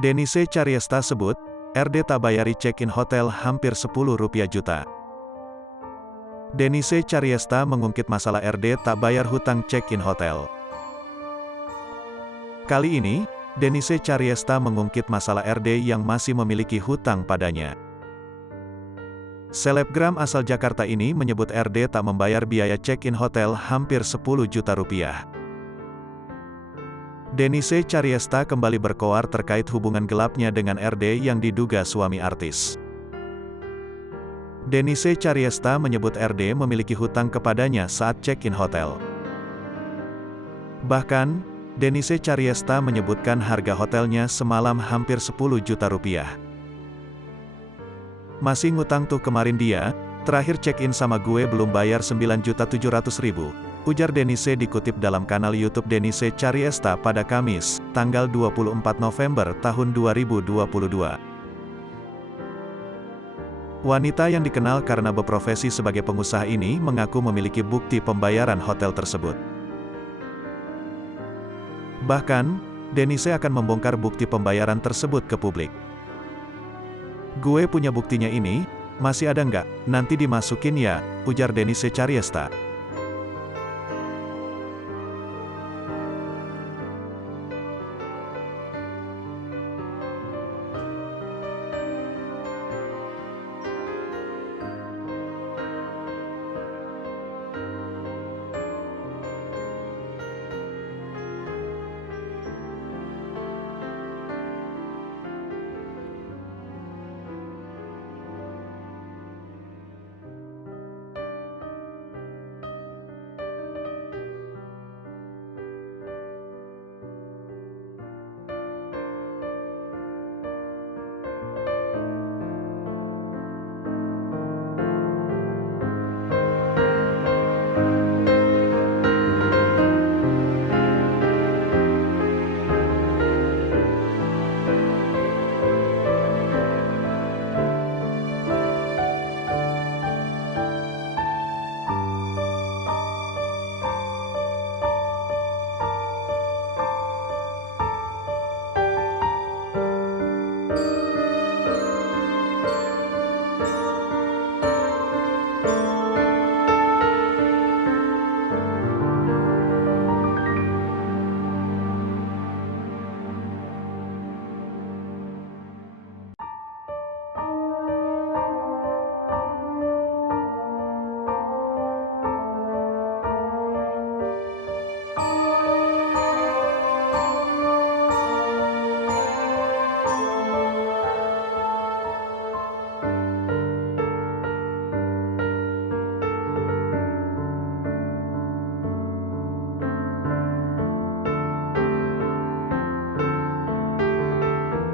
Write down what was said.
Denise Cariesta sebut, RD tak bayari check-in hotel hampir 10 rupiah juta. Denise Cariesta mengungkit masalah RD tak bayar hutang check-in hotel. Kali ini, Denise Cariesta mengungkit masalah RD yang masih memiliki hutang padanya. Selebgram asal Jakarta ini menyebut RD tak membayar biaya check-in hotel hampir 10 juta rupiah. Denise Cariesta kembali berkoar terkait hubungan gelapnya dengan RD yang diduga suami artis. Denise Cariesta menyebut RD memiliki hutang kepadanya saat check-in hotel. Bahkan, Denise Cariesta menyebutkan harga hotelnya semalam hampir 10 juta rupiah. Masih ngutang tuh kemarin dia, terakhir check-in sama gue belum bayar 9.700.000, ujar Denise dikutip dalam kanal YouTube Denise Cariesta pada Kamis, tanggal 24 November tahun 2022. Wanita yang dikenal karena berprofesi sebagai pengusaha ini mengaku memiliki bukti pembayaran hotel tersebut. Bahkan, Denise akan membongkar bukti pembayaran tersebut ke publik. "Gue punya buktinya ini, masih ada nggak? Nanti dimasukin ya," ujar Denise Cariesta.